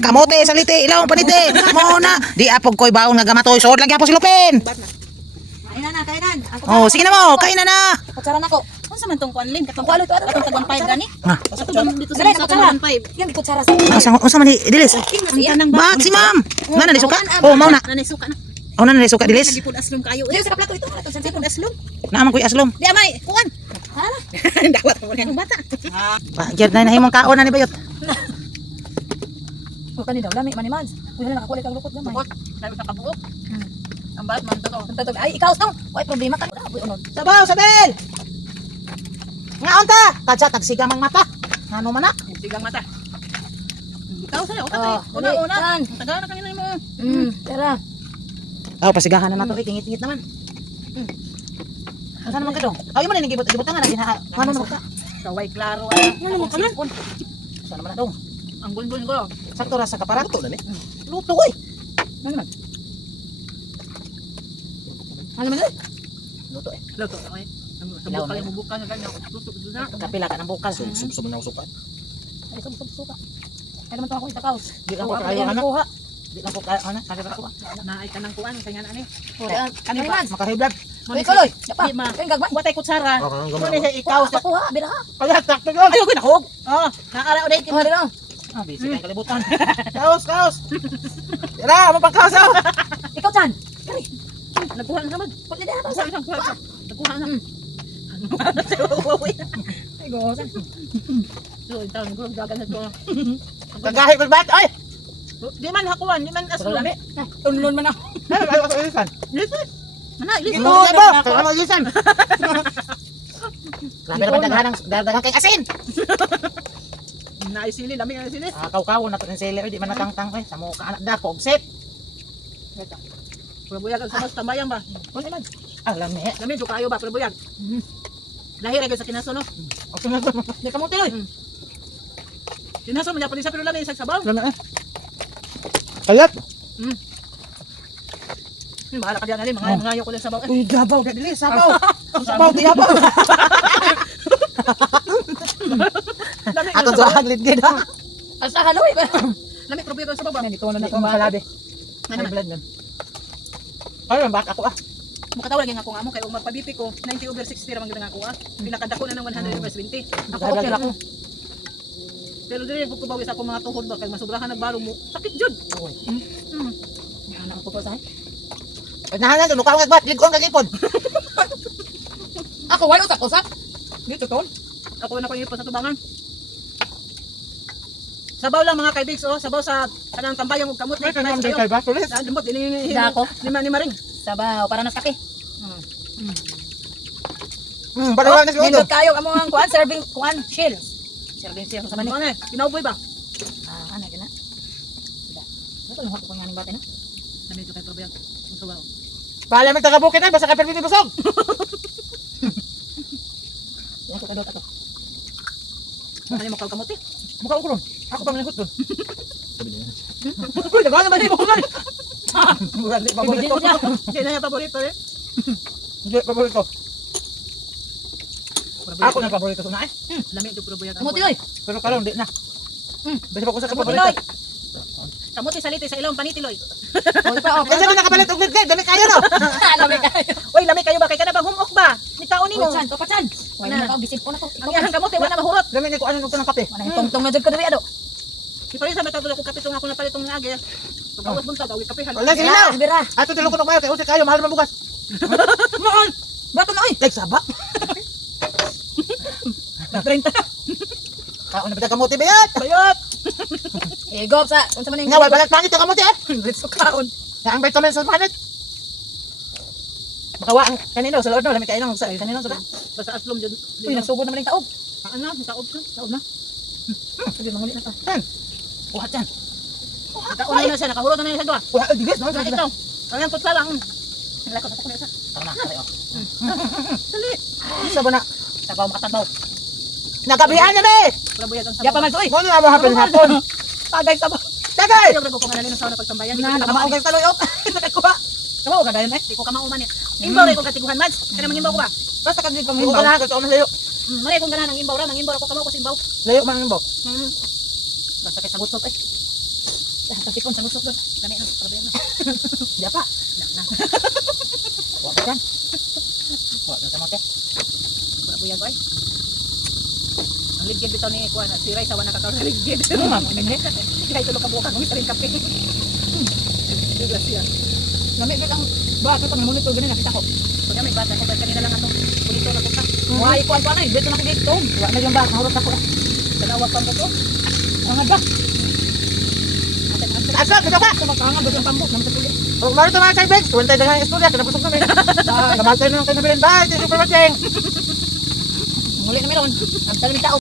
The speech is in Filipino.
Kamote salite ilaw panite. Mo na. Di apog koy baon nga gamatoy sod lagi po si Lupin. Kainan na, kainan. Oh, sige na mo, kain na. Kutsara na ko. Unsa man tong kuan lin katong Kualo to. katong tag 15 gani? Ha. Katong dito sa Dali, sa kutsara. 15. Yan kutsara sa. Unsa man ni Dilis? Ang tanang Bak si ma'am. Nana ni suka? Oh, mao na. Nanay suka na. Oh, nana ni suka Dilis. Nagipud aslom kayo. Dili sa plato ito. Ito sa Nagipud aslom. Naaman koy aslom. Di amay, kuan. Hala. Dawat mo yang bata. Pa, gyud na himong kaon na ni bayot. O kani daw lami manimads. Kuya na nakakulit ang lukot gamay. Bukot, dami sa kabuok. Ang bat man to. Tatog ay ikaw tong. Way problema ka. Uy unon. Sabaw, Sabel. Ngaon ta? Kadya tagsiga mang mata. Ngano man na? Sigang mata. Ikaw sa utak. Oh, Una. Tan. Tagal na kanina mo. Tara. Oh, pasigahan na nato tingit-tingit naman. Saan naman ka dong? Ay, mo na nagibot-gibotan nga na ginaha. Ngano na ka? Kaway klaro. Ngano man ka man? Saan naman na dong? Ang gulgul ko. Sakto ra sa kaparat. Luto na ni. Luto oy. Ngano man? Ano man dali? Luto eh. Luto na kay. Sabuk kali mo bukan ganyan. Luto na. Kapila ka ng bukas. Sub na usukan. Ay suka. Ay naman to ako itakaw. Di lang ko kayo ana. Kuha. Di lang ko kayo ana. Kaya ko. Naay ka nang kuan kanya ani. Kani ba? Makahiblad. Uy koloy. Dapa. Di ma. Kay gagman. Buat ay kutsara. Gamay. Kuan siya ikaw sa Kuha bira. Kaya sakto yun. Ayo ginahog. Oh, naara ulit. Kuha dira. Ah, busy kang kalibutan. Kaos. Tira, mo pang kaos. Ikaw tan. Kani. Nagkuha na naman. Puli dira Kuha ba? na kuha. Nagkuha na. Ay go. So, itaw ni gulog dagan to. Kagahi ko bat. Ay. Di man hakuan, di man aslom. Lami. Unlon man ako. Ay, ko ilisan. Listen. Mana, Ito listen. na ba? Kaya mo ilisan. Labi ra daghan kay asin. Naisili, lami na sili. Kaw-kaw na to ng seller di man natangtang kay sa mo ka anak dako og set. Pulabuyag ang samas tambayang ba? Kuha man. Alam ni. Lami jo kayo ba pulabuyag? Lahir agad sa kinaso no. Og sunod. Di ka mo tiloy. Kinaso man yapon sa pero lami sa sabaw. Alam na. Kalat. Bahala ka diyan ali, mga ngayo ko lang sabaw. Uy, gabaw na dili, sabaw. Sabaw di yabaw. Lami Ato sa haglit gid ha. Asa ka loy. Lami pulabuyag ang sabaw ba? Dito na Ito na makalabi. Ano Ay man? blood man. Ay, bak ako ah. Makatawag gyud ako nga mo kay ug magpabipi ko 90/60 ra man gyud nga ako ah. Pinakadako na ng 100/20. Ako okay ako. Pero dili ko bawi sa akong mga tuhod ba kay masubrahan nagbarong mo. Sakit jud. Anak ko pa sa. Nahanan mo ka ngagbat, ligong kagipon. Ako walo sa usap. Dito ton. Ako na ko ipon sa tubangan. Sabaw lang mga kaibigs oh, sabaw sa kanang tambayang ug kamot. May kanang kay ba? Tulis. Dumot ini Dako. Lima ring. Sabaw para na saki. Badawan na siguro. Nindot kayo amo ang kuan serving kuan shield. Serving shield sa mani. Ano eh, kinauboy ba? Ano gina? Ito lang ko ngani bate na. Dami ko kay problema. Sabaw. Bahala man taga bukid ay basta ka permiti busog. Yan ko kadot ako. Ano mo kamot eh? Mukha ko ron. Ako pa manihot doon. Sabi niya. Uy, dagan naman mo kan. Murag di paborito. Ibigin ko niya. Hindi na yung paborito eh. Hindi paborito. Ako na paborito sa na eh. Lami ito probuyag. Amo tiloy. Pero karon di na. Basta pa ko sa Amo paborito. tiloy. Kamote salite sa ilong panitiloy. O pa o. Kasi mo nakapalit og gid, dami kayo no. Lami kayo. Oy, lami kayo ba kay kana ba humok ba? Ni taon nimo. Chan, papa chan. Wala na ka bisip ko na to. Ang iyang kamote wala mahurot. Dami ni ko ano ng kape. Wala yung tongtong na jud ko diri ado. Si pare sa meta ko kapitong ako na palitong nga agi. Pagkawas bunta daw kape Wala sila na. Bira. Ato tilong ko na kayo kay usik kayo mahal man bugas. Noon. Bato na oy. Like saba. Na 30. Kaon na bitaw kamote bayat. Bayot. Eh go sa unsa man Nga wala balat pangit ang kamote eh. Let's kaon. Nga ang vitamins sa planet. Makawa ang kanino sa loob no, lami kayo ng sa kanino sa. Basta aslom jud. Uy, nagsugod naman yung taog. Ano, taob ka. Taog na. Sige, manguli na ta. Buhat yan. Taon na siya nakahurot na siya doa. Wala digis no. Na ito. Ang yang putsa lang. Nalako sa kumesa. Tara na, tayo. Dali. Isa ba na? Sabaw makatabaw. Nagabihan na be. Probuyag ang Ya pa sabaw. man uy. Mo na ba hapon hapon? Tagay sabaw. Tagay. Ayaw ko pangalan sa pagtambayan. Na, Nakamaog kay taloy ok. Nakakuha. Sabaw ka gayon eh. Di ko kamauman yan. Imbaw rin ko katiguhan mads. Kaya man imbaw ko ba? Basta ka di pang Mo na gusto ko layo. Mali kung ganahan ng imbaw ra, ng imbaw ako kamao ko sa imbaw. Layo man mo. Basta kay sagot sot eh. Tatipon sa lusot doon. Lami na, problema. Di pa. Na. Wala ka dyan. Wala na sa mate. Wala buyag ay. Ang ligid bitaw ni Kuan, si Ray sa wana kakao sa ligid. Ano man, hindi. Kaya ito ka buka kung isa rin kape. Biglas yan. Lamig na lang. Ba, ito pag monitor ganun nakita ko. Pag may bata ko, kanina lang atong pulito na buka. Mga ikuan pa na, dito na dito. Wala na yung bag. Mahurot ako. Tanawa pa mo to. Ang ba? Asa, kita pa. Ito magkahanga ba sa pambok naman sa tuloy. Huwag marito mga kaibigs. Tuwantay na nga istorya. Kinapusok namin. Kamatay na ng kinabilin. Bye. Thank you for watching. Muli na meron. Ang talamig tao.